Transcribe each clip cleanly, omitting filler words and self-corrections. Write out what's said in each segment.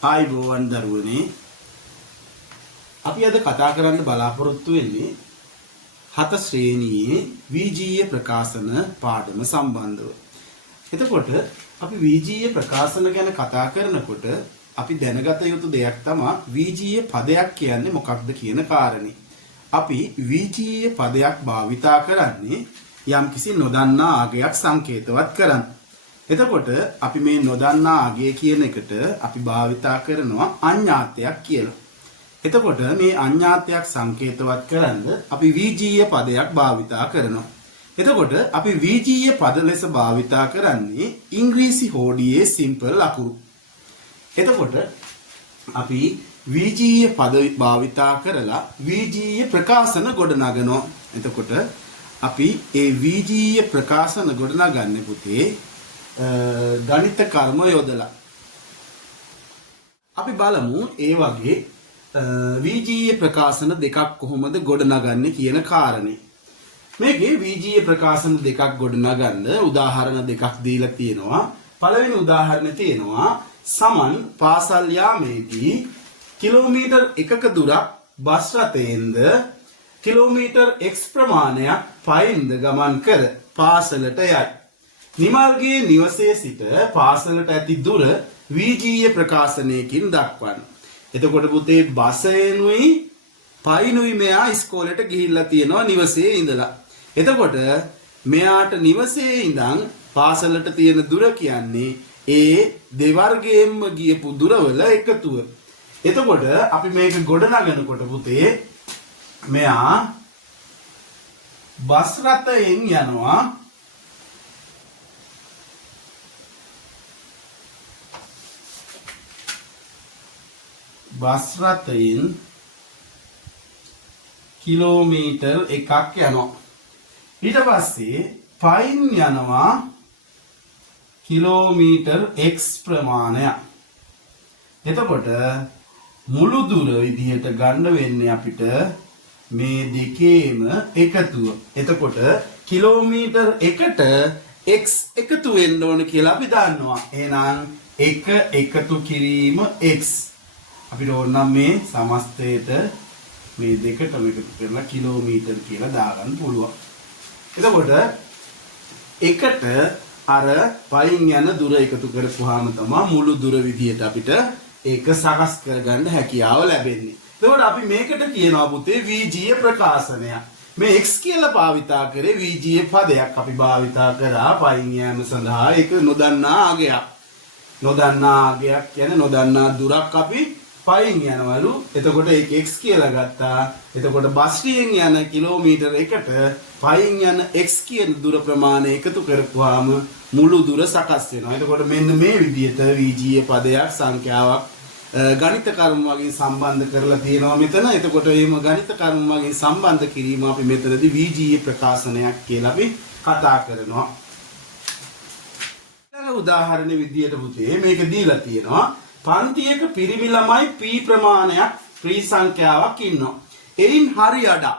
ආයිබෝවන් දරුවනේ අපි අද කතා කරන්න බලාපොරොත්තු වෙන්නේ හත ශ්‍රේණියේ විජීය ප්‍රකාශන පාඩම සම්බන්ධව. එතකොට අපි විජීය ප්‍රකාශන ගැන කතා කරනකොට අපි දැනගත යුතු දෙයක් තමයි විජීය පදයක් කියන්නේ මොකක්ද කියන කාරණේ. අපි විජීය පදයක් භාවිතා කරන්නේ යම්කිසි නොදන්නා ආගයක් සංකේතවත් කරන්න. එතකොට අපි මේ නොදන්නා අගය කියන එකට අපි භාවිතා කරනවා අඤ්ඤාතයක් කියලා. එතකොට මේ අඤ්ඤාතයක් සංකේතවත් කරන්න අපි විජීය පදයක් භාවිතා කරනවා. එතකොට අපි විජීය පද ලෙස භාවිතා කරන්නේ ඉංග්‍රීසි හෝඩියේ සිම්පල් අකුරු. එතකොට අපි විජීය පද භාවිතා කරලා විජීය ප්‍රකාශන ගොඩනගනවා. එතකොට අපි ඒ විජීය ප්‍රකාශන ගොඩනගන්නේ පුතේ ගණිත කර්ම යොදලා. අපි බලමු ඒ වගේ විජීය ප්‍රකාශන දෙකක් කොහොමද ගොඩනගන්නේ කියන කාරණේ. මේකේ විජීය ප්‍රකාශන දෙකක් ගොඩනගන්න උදාහරණ දෙකක් දීලා තියෙනවා. පළවෙනි උදාහරණේ තියෙනවා සමන් පාසල් යාමේදී කිලෝමීටර් 1ක දුරක් බස් රථයෙන්ද කිලෝමීටර් x ප්‍රමාණයක් පයින්ද ගමන් කර පාසලට යයි. නිමල්ගේ නිවසේ සිට පාසලට ඇති දුර විජීය ප්‍රකාශනයකින් දක්වන්න. එතකොට පුතේ බසයෙන්ුයි පයින්ුයි මෙයා ඉස්කෝලේට ගිහිල්ලා තියෙනවා නිවසේ ඉඳලා. එතකොට මෙයාට නිවසේ ඉඳන් පාසලට තියෙන දුර කියන්නේ ඒ දෙවර්ගයෙන්ම ගියපු දුරවල එකතුව. එතකොට අපි මේක ගොඩනගනකොට පුතේ මෙයා බස් රථයෙන් යනවා බස් රථයෙන් කිලෝමීටර් 1ක් යනවා. ඊට පස්සේ පයින් යනවා කිලෝමීටර් x ප්‍රමාණයක්. එතකොට මුළු දුර විදිහට ගන්න වෙන්නේ අපිට මේ දෙකේම එකතුව. එතකොට කිලෝමීටර් 1ට x එකතු වෙන්න ඕන කියලා අපි දන්නවා. එහෙනම් 1 එකතු කිරීම x. අපිට ඕනනම් මේ සමස්තයට මේ දෙකටම එකතු කරලා කිලෝමීටර් කියලා දාගන්න පුළුවන්. එතකොට එකට අර පයින් යන දුර එකතු කරපුවාම තමයි මුළු දුර විදියට අපිට ඒක සකස් කරගන්න හැකියාව ලැබෙන්නේ. එතකොට අපි මේකට කියනවා පුතේ විජීය ප්‍රකාශනය. මේ x කියලා භාවිතා කරේ විජීය පදයක් අපි භාවිතා කරා පයින් යෑම සඳහා. ඒක නොදන්නා අගයක්. නොදන්නා අගයක් කියන්නේ නොදන්නා දුරක් අපි පයින් යනවලු. එතකොට ඒක x කියලා ගත්තා. එතකොට බස් ටියෙන් යන කිලෝමීටර් 1ට පයින් යන x කියන දුර ප්‍රමාණය එකතු කරපුවාම මුළු දුර සකස් වෙනවා. එතකොට මෙන්න මේ විදිහට විජීය පදයක් සංඛ්‍යාවක් ගණිත කර්ම වලින් සම්බන්ධ කරලා තියෙනවා මෙතන. එතකොට එහෙම ගණිත කර්ම වලින් සම්බන්ධ කිරීම අපි මෙතනදී විජීය ප්‍රකාශනයක් කියලා අපි කතා කරනවා. උදාහරණ විදියට පුතේ මේක දීලා තියෙනවා. පන්තියක පිරිමි ළමයි p ප්‍රමාණයක් ප්‍රී සංඛ්‍යාවක් ඉන්නවා. එයින් හරි අඩක්.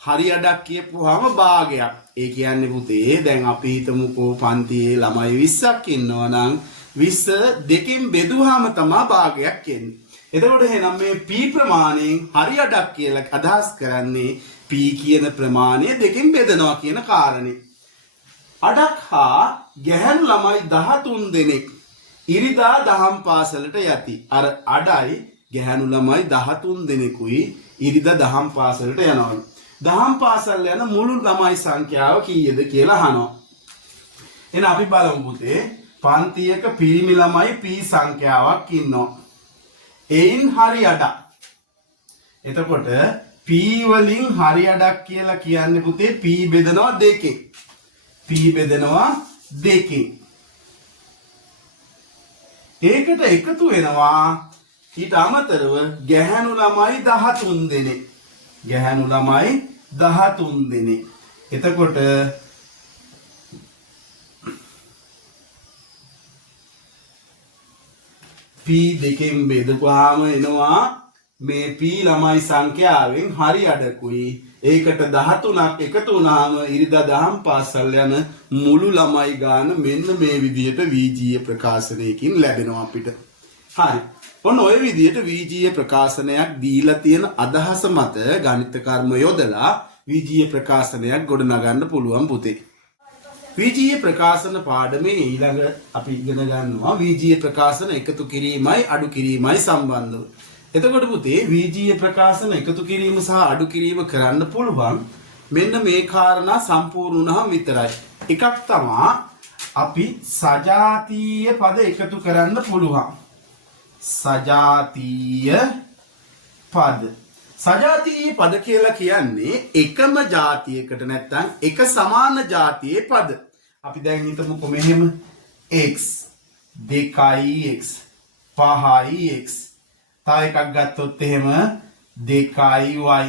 හරි අඩක් කියපුවාම භාගයක්. ඒ කියන්නේ පුතේ දැන් අපි හිතමුකෝ පන්තියේ ළමයි 20ක් ඉන්නවා නම් 20 දෙකෙන් බෙදුවාම තමයි භාගයක් එන්නේ. එතකොට එහෙනම් මේ p ප්‍රමාණයෙන් හරි අඩක් කියලා අදහස් කරන්නේ p කියන ප්‍රමාණය දෙකෙන් බෙදනවා කියන කාරණේ. අඩක් හා ගැහැණු ළමයි 13 දෙනෙක් ඉරිදා දහම් පාසලට යති. අර අඩයි ගැහැණු ළමයි 13 දෙනෙකුයි ඉරිදා දහම් පාසලට යනවලු. දහම් පාසල් යන මුළු ළමයි සංඛ්‍යාව කීයද කියලා අහනවා. එහෙනම් අපි බලමු පුතේ පන්තියක පිරිමි ළමයි p සංඛ්‍යාවක් ඉන්නවා. එයින් හරි අඩක්. එතකොට p වලින් හරි අඩක් කියලා කියන්නේ පුතේ p බෙදනවා දෙකෙන්. p බෙදනවා දෙකෙන්. ඒකට එකතු වෙනවා ඊට අමතරව ගැහැණු ළමයි 13 දෙනෙක්. ගැහැණු ළමයි 13 දෙනෙක්. එතකොට p දෙකෙන් බෙදපුවාම එනවා මේ p ළමයි සංඛ්‍යාවෙන් හරි අඩකුයි ඒකට 13ක් එකතු වුණාම ඉරිදා දහම් පාසල් යන මුළු ළමයි ගාන මෙන්න මේ විදිහට විජීය ප්‍රකාශනයකින් ලැබෙනවා අපිට. හරි. ඔන්න ඔය විදිහට විජීය ප්‍රකාශනයක් දීලා තියෙන අදහස මත ගණිත කර්ම යොදලා විජීය ප්‍රකාශනයක් ගොඩනගන්න පුළුවන් පුතේ. විජීය ප්‍රකාශන පාඩමේ ඊළඟ අපි ඉගෙන ගන්නවා විජීය ප්‍රකාශන එකතු කිරීමයි අඩු කිරීමයි සම්බන්ධව. එතකොට පුතේ විජීය ප්‍රකාශන එකතු කිරීම සහ අඩු කිරීම කරන්න පුළුවන් මෙන්න මේ කාරණා සම්පූර්ණ වුණාම විතරයි. එකක් තමයි අපි සජාතීය පද එකතු කරන්න පුළුවන්. සජාතීය පද. සජාතීය පද කියලා කියන්නේ එකම ජාතියකට නැත්නම් එක සමාන ජාතියේ පද. අපි දැන් හිතමුකෝ මෙහෙම x 2x 5x තව එකක් ගත්තොත් එහෙම 2y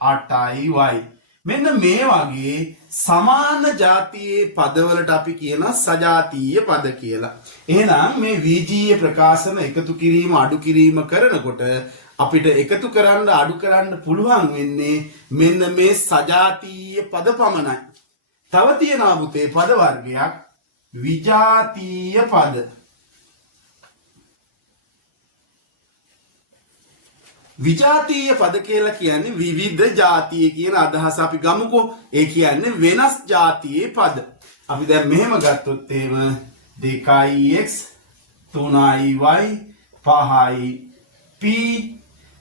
8y මෙන්න මේ වගේ සමාන ජාතියේ පදවලට අපි කියන සජාතීය පද කියලා. එහෙනම් මේ විජීය ප්‍රකාශන එකතු කිරීම අඩු කිරීම කරනකොට අපිට එකතු කරන්න අඩු කරන්න පුළුවන් වෙන්නේ මෙන්න මේ සජාතීය පද පමණයි. තව තියෙනවා පුතේ පද වර්ගයක් විජාතීය පද. විජාතීය පද කියලා කියන්නේ විවිධ ජාතිය කියන අදහස අපි ගමුකෝ. ඒ කියන්නේ වෙනස් ජාතියේ පද. අපි දැන් මෙහෙම ගත්තොත් එහෙම 2x 3y 5y p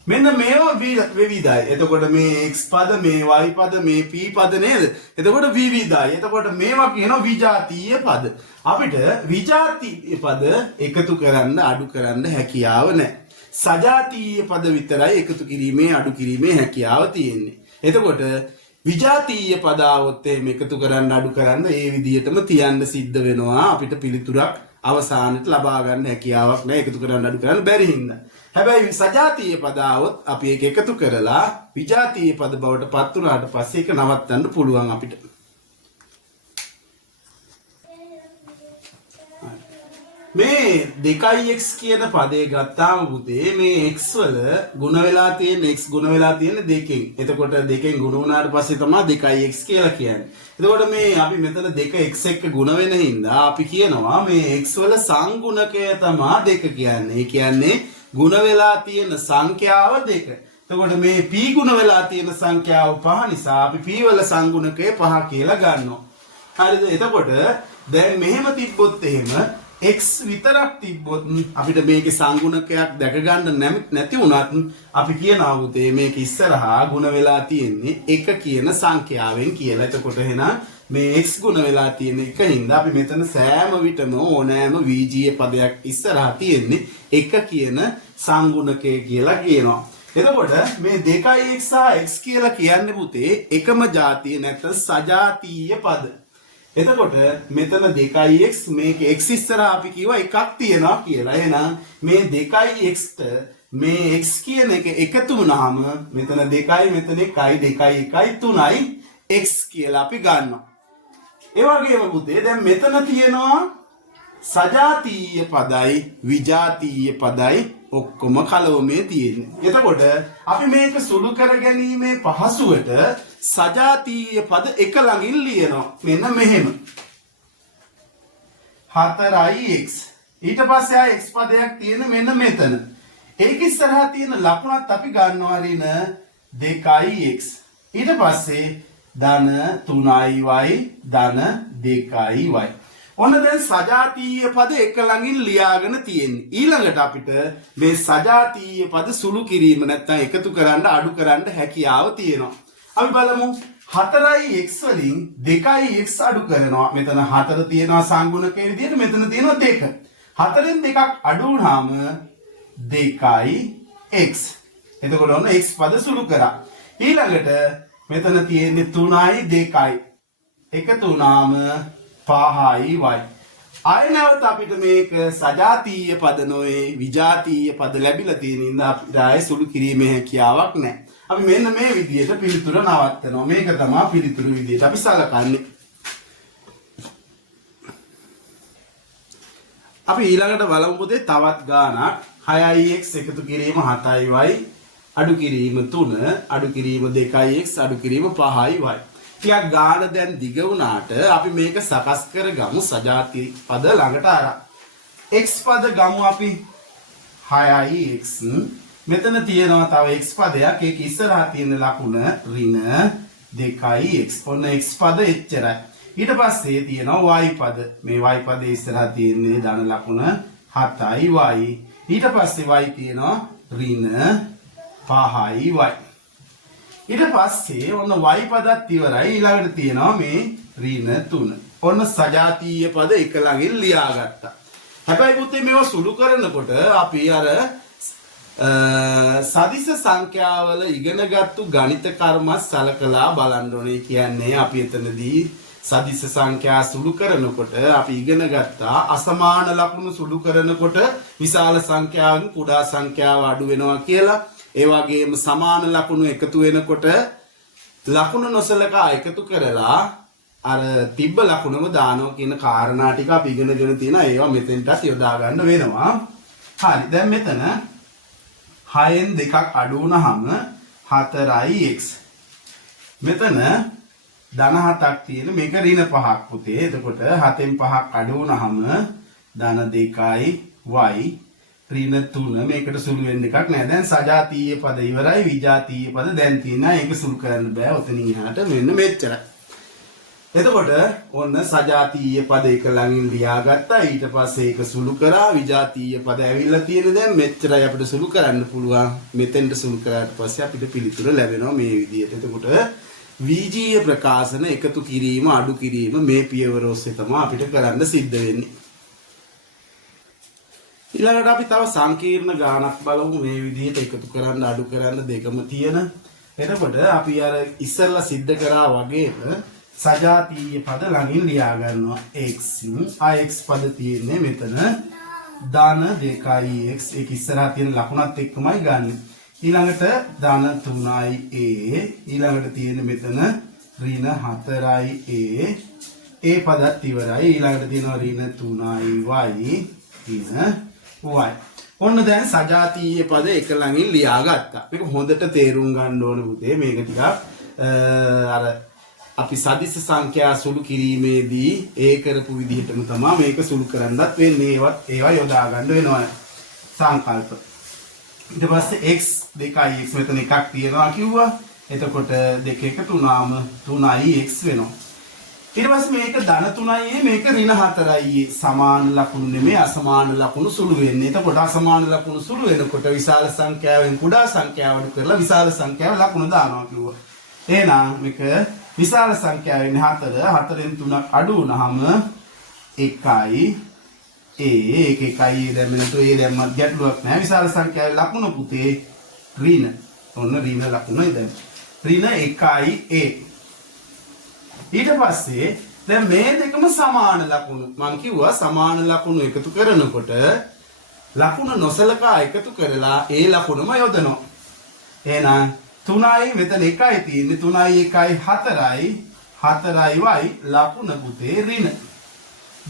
මෙන්න මේවා විවිධයි. එතකොට මේ x පද මේ y පද මේ p පද නේද? එතකොට විවිධයි. එතකොට මේවා කියනවා විජාතීය පද. අපිට විජාතීය පද එකතු කරන්න අඩු කරන්න හැකියාව නැහැ. සජාතීය පද විතරයි එකතු කිරීමේ අඩු කිරීමේ හැකියාව තියෙන්නේ. එතකොට විජාතීය පද આવොත් එහෙම එකතු කරන්න අඩු කරන්න ඒ විදිහටම තියන්න සිද්ධ වෙනවා. අපිට පිළිතුරක් අවසානයේ ලබා ගන්න හැකියාවක් නැහැ එකතු කරන්න අඩු කරන්න බැරි හින්දා. හැබැයි සජාතීය පද આવොත් අපි ඒක එකතු කරලා විජාතීය පද බවට පත් වුණාට පස්සේ ඒක නවත්තන්න පුළුවන් අපිට. මේ 2x කියන පදේ ගත්තාම පුතේ මේ x වල ගුණ වෙලා තියෙන x ගුණ වෙලා තියෙන දෙකෙන්. එතකොට දෙකෙන් ගුණ වුණාට පස්සේ තමයි 2x කියලා කියන්නේ. එතකොට මේ අපි මෙතන 2x එක්ක ගුණ වෙන හින්දා අපි කියනවා මේ x වල සංගුණකය තමයි 2 කියන්නේ. ඒ කියන්නේ ගුණ වෙලා තියෙන සංඛ්‍යාව 2. එතකොට මේ p ගුණ වෙලා තියෙන සංඛ්‍යාව 5 නිසා අපි p වල සංගුණකය 5 කියලා ගන්නවා. හරිද? එතකොට දැන් මෙහෙම තිබ්බොත් එහෙම x විතරක් තිබ්බොත් අපිට මේකේ සංගුණකයක් දැක ගන්න නැති වුණත් අපි කියනවා පුතේ මේක ඉස්සරහා ගුණ වෙලා තියෙන්නේ 1 කියන සංඛ්‍යාවෙන් කියලා. එතකොට එහෙනම් මේ x ගුණ වෙලා තියෙන එකින්ද අපි මෙතන සෑම විටම ඕනෑම විජීය පදයක් ඉස්සරහා තියෙන්නේ 1 කියන සංගුණකය කියලා කියනවා. එතකොට මේ 2x සහ x කියලා කියන්නේ පුතේ එකම ජාතිය නැත්නම් සජාතීය පද. එතකොට මෙතන 2x මේක x ඉස්සරහා අපි කිව්වා එකක් තියනවා කියලා. එහෙනම් මේ 2xට මේ x කියන එක එකතු වුණාම මෙතන 2යි මෙතන 1යි 2යි 1යි 3යි x කියලා අපි ගන්නවා. ඒ වගේම පුතේ දැන් මෙතන තියෙනවා සජාතීය පදයි විජාතීය පදයි ඔක්කොම කලවමේ තියෙන්නේ. එතකොට අපි මේක සුළු කර ගැනීමේ පහසුවට සජාතීය පද එක ළඟින් ලියනවා. මෙන්න මෙහෙම 4x ඊට පස්සේ ආ x පදයක් තියෙන මෙන්න මෙතන. ඒක ඉස්සරහා තියෙන ලකුණත් අපි ගන්නවා රින 2x ඊට පස්සේ ධන 3y ධන 2y. ඔන්න දැන් සජාතීය පද එක ළඟින් ලියාගෙන තියෙන්නේ. ඊළඟට අපිට මේ සජාතීය පද සුළු කිරීම නැත්නම් එකතු කරන්න අඩු කරන්න හැකියාව තියෙනවා. අපි බලමු 4x වලින් 2x අඩු කරනවා. මෙතන 4 තියෙනවා සංගුණකයේ විදිහට මෙතන තියෙනවා 2. 4ෙන් 2ක් අඩු වුණාම 2x. එතකොට ඔන්න x පද සුළු කරා. ඊළඟට මෙතන තියෙන්නේ 3යි 2යි. එකතු වුණාම 5යි y. ආය නැවත අපිට මේක සජාතීය පද නොවේ විජාතීය පද ලැබිලා තියෙන ඉඳ අපිට ආයේ සුළු කිරීමේ හැකියාවක් නැහැ. අපි මෙන්න මේ විදිහට පිළිතුර නවත්තනවා. මේක තමයි පිළිතුරු විදිහට අපි සලකන්නේ. අපි ඊළඟට බලමු පුතේ තවත් ගානක් 6x එකතු කිරීම 7y අඩු කිරීම 3 අඩු කිරීම 2x අඩු කිරීම 5y. ටිකක් ගාන දැන් දිග වුණාට අපි මේක සකස් කරගමු සජාති පද ළඟට අරන්. x පද ගමු අපි 6යි x. මෙතන තියෙනවා තව x පදයක්. ඒක ඉස්සරහා තියෙන ලකුණ ඍණ 2යි x. ඔන්න x පද එච්චරයි. ඊට පස්සේ තියෙනවා y පද. මේ y පදේ ඉස්සරහා තියෙන්නේ ධන ලකුණ 7යි y. ඊට පස්සේ y තියෙනවා ඍණ 5යි y. ඊට පස්සේ ඔන්න y පදත් ඉවරයි. ඊළඟට තියෙනවා මේ ඍණ 3. ඔන්න සජාතීය පද එක ළඟින් ලියාගත්තා. හැබැයි පුතේ මේව සුළු කරනකොට අපි අර සදිස සංඛ්‍යාවල ඉගෙනගත්තු ගණිත කර්ම සලකලා බලන්න ඕනේ. කියන්නේ අපි එතනදී සදිස සංඛ්‍යා සුළු කරනකොට අපි ඉගෙන ගත්තා අසමාන ලකුණු සුළු කරනකොට විශාල සංඛ්‍යාවෙන් කුඩා සංඛ්‍යාව අඩු වෙනවා කියලා. ඒ වගේම සමාන ලකුණු එකතු වෙනකොට ලකුණු නොසලකා එකතු කරලා අර තිබ්බ ලකුණම දානවා කියන කාරණා ටික අපි ඉගෙනගෙන තියෙනවා. ඒවා මෙතෙන්ටත් යොදා ගන්න වෙනවා. හරි. දැන් මෙතන 6න් 2ක් අඩු වුණාම 4යි x. මෙතන ධන 7ක් තියෙන මේක ඍණ 5ක් පුතේ. එතකොට 7න් 5ක් අඩු වුණාම ධන 2යි y ඍණ 3 මේකට සුළු වෙන්න එකක් නෑ. දැන් සජාතීය පද ඉවරයි. විජාතීය පද දැන් තියෙනවා. ඒක සුළු කරන්න බෑ. ඔතනින් එහාට මෙන්න මෙච්චරයි. එතකොට ඔන්න සජාතීය පද එක ළඟින් ලියාගත්තා. ඊට පස්සේ ඒක සුළු කරා. විජාතීය පද ඇවිල්ලා තියෙන දැන් මෙච්චරයි අපිට සුළු කරන්න පුළුවන්. මෙතෙන්ට සුළු කරාට පස්සේ අපිට පිළිතුර ලැබෙනවා මේ විදිහට. එතකොට වීජීය ප්‍රකාශන එකතු කිරීම අඩු කිරීම මේ පියවර ඔස්සේ තමයි අපිට කරන්න සිද්ධ වෙන්නේ. ඊළඟට අපි තව සංකීර්ණ ගානක් බලමු. මේ විදිහට එකතු කරන්න අඩු කරන්න දෙකම තියෙන. එතකොට අපි අර ඉස්සෙල්ලා සිද්ධ කරා වගේම සජාතීය පද ළඟින් ලියා ගන්නවා. x x පද තියෙන්නේ මෙතන ධන 2යි x. ඒක ඉස්සරහා තියෙන ලකුණත් එක්කමයි ගන්න. ඊළඟට ධන 3යි a. ඊළඟට තියෙන මෙතන ඍණ 4යි a. a පදත් ඉවරයි. ඊළඟට තියෙනවා ඍණ 3යි y. ඍණ y. ඔන්න දැන් සජාතීය පද එක ළඟින් ලියාගත්තා. මේක හොඳට තේරුම් ගන්න ඕන පුතේ. මේක ටිකක් අර අපි සදිස සංඛ්‍යා සුළු කිරීමේදී ඒ කරපු විදිහටම තමයි මේක සුළු කරන්නත් වෙන්නේ. ඒවා යොදා ගන්න වෙනවා සංකල්ප. ඊට පස්සේ x 2යි x මෙතන එකක් තියෙනවා කිව්වා. එතකොට දෙක එකතු වුණාම 3යි x වෙනවා. ඊට පස්සේ මේක ධන 3යි මේක ඍණ 4යි. සමාන ලකුණු නෙමෙයි අසමාන ලකුණු සුළු වෙන්නේ. එතකොට අසමාන ලකුණු සුළු වෙනකොට විශාල සංඛ්‍යාවෙන් කුඩා සංඛ්‍යාව අඩු කරලා විශාල සංඛ්‍යාව ලකුණු දානවා කිව්වා. එහෙනම් මේක විශාල සංඛ්‍යාවෙන් 4 4න් 3ක් අඩු වුණාම 1යි ඒක 1යි දැම්මනට ඒ දැම්මත් ගැටලුවක් නැහැ. විශාල සංඛ්‍යාවේ ලකුණු පුතේ ඍණ. ඔන්න ඍණ ලකුණයි දැන්. ඍණ 1යි a. ඊට පස්සේ දැන් මේ දෙකම සමාන ලකුණු. මම කිව්වා සමාන ලකුණු එකතු කරනකොට ලකුණු නොසලකා එකතු කරලා ඒ ලකුණම යොදනවා. එහෙනම් 3යි මෙතන 1යි තියෙන්නේ 3යි 1යි 4යි 4යි y ලකුණ පුතේ ඍණ.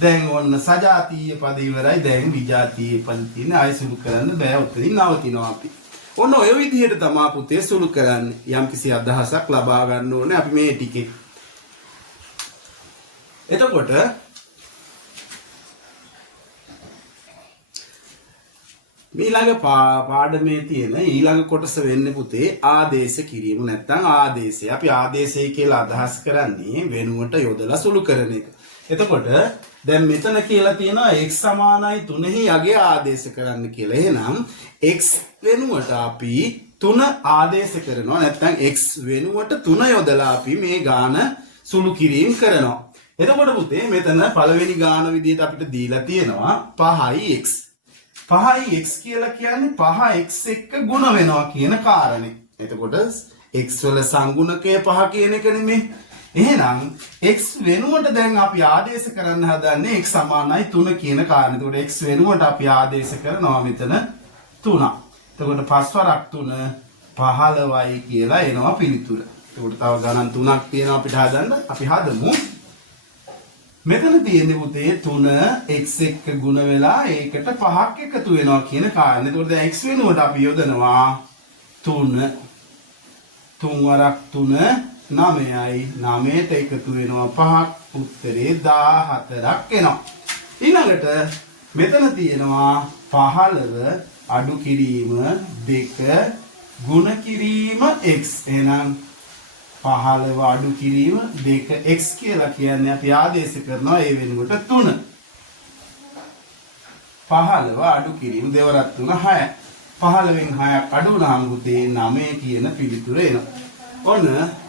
දැන් ඔන්න සජාතීය පද ඉවරයි. දැන් විජාතීය පද තියෙන ආයෙ සුළු කරන්න බෑ. උතනින් නවතිනවා අපි. ඔන්න ඔය විදිහට තමයි පුතේ සුළු කරන්නේ. යම්කිසි අදහසක් ලබා ගන්න ඕනේ අපි මේ ටිකේ. එතකොට ඊළඟ පාඩමේ තියෙන ඊළඟ කොටස වෙන්නේ පුතේ ආදේශ කිරීම නැත්නම් ආදේශය. අපි ආදේශය කියලා අදහස් කරන්නේ වෙනුවට යොදලා සුළු කරන එක. එතකොට දැන් මෙතන කියලා තියෙනවා x සමානයි 3ෙහි යගේ ආදේශ කරන්න කියලා. එහෙනම් x වෙනුවට අපි 3 ආදේශ කරනවා. නැත්නම් x වෙනුවට 3 යොදලා අපි මේ ගාන සුළු කිරීම කරනවා. එතකොට පුතේ මෙතන පළවෙනි ගාන විදිහට අපිට දීලා තියෙනවා 5යි x. 5යි x කියලා කියන්නේ 5x එක්ක ගුණ වෙනවා කියන කාරණේ. එතකොට x වල සංගුණකය 5 කියන එක නෙමෙයි. එහෙනම් x වෙනුවට දැන් අපි ආදේශ කරන්න හදන්නේ x සමානයි 3 කියන කාරණේ. එතකොට x වෙනුවට අපි ආදේශ කරනවා මෙතන 3. එතකොට 5 වරක් 3 15යි කියලා එනවා පිළිතුර. එතකොට තව ගණන් 3ක් තියෙනවා අපිට හදන්න. අපි හදමු. මෙතන තියෙන්නේ පුතේ 3 x එක්ක ගුණ වෙලා ඒකට 5ක් එකතු වෙනවා කියන කාරණේ. එතකොට දැන් x වෙනුවට අපි යොදනවා 3 වරක් 3 9යි 9ට එකතු වෙනවා 5ක් උත්තරේ 14ක් එනවා. ඊළඟට මෙතන තියෙනවා 15 අඩු කිරීම 2 ගුණ කිරීම x. එහෙනම් 15 අඩු කිරීම 2x කියලා කියන්නේ අපි ආදේශ කරනවා ඒ වෙනකොට 3. 15 අඩු කිරීම දෙවරක් 3 6. 15න් 6ක් අඩු වුණාම පුතේ 9 කියන පිළිතුර එනවා. ඔන්න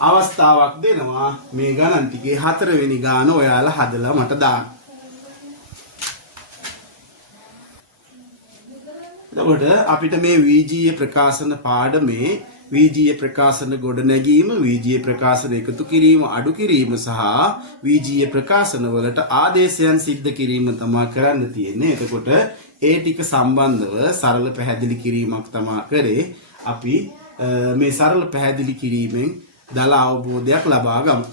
අවස්ථාවක් දෙනවා මේ ගණන් ටිකේ 4 වෙනි ගාන ඔයාලා හදලා මට දාන්න. එතකොට අපිට මේ VGA ප්‍රකාශන පාඩමේ VGA ප්‍රකාශන ගොඩනැගීම, VGA ප්‍රකාශන එකතු කිරීම, අඩු කිරීම සහ VGA ප්‍රකාශන වලට ආදේශයන් සිද්ධ කිරීම තමයි කරන්න තියෙන්නේ. එතකොට ඒ ටික සම්බන්ධව සරල පැහැදිලි කිරීමක් තමයි කරේ. අපි මේ සරල පැහැදිලි කිරීමෙන් දල අවබෝධයක් ලබා ගමු.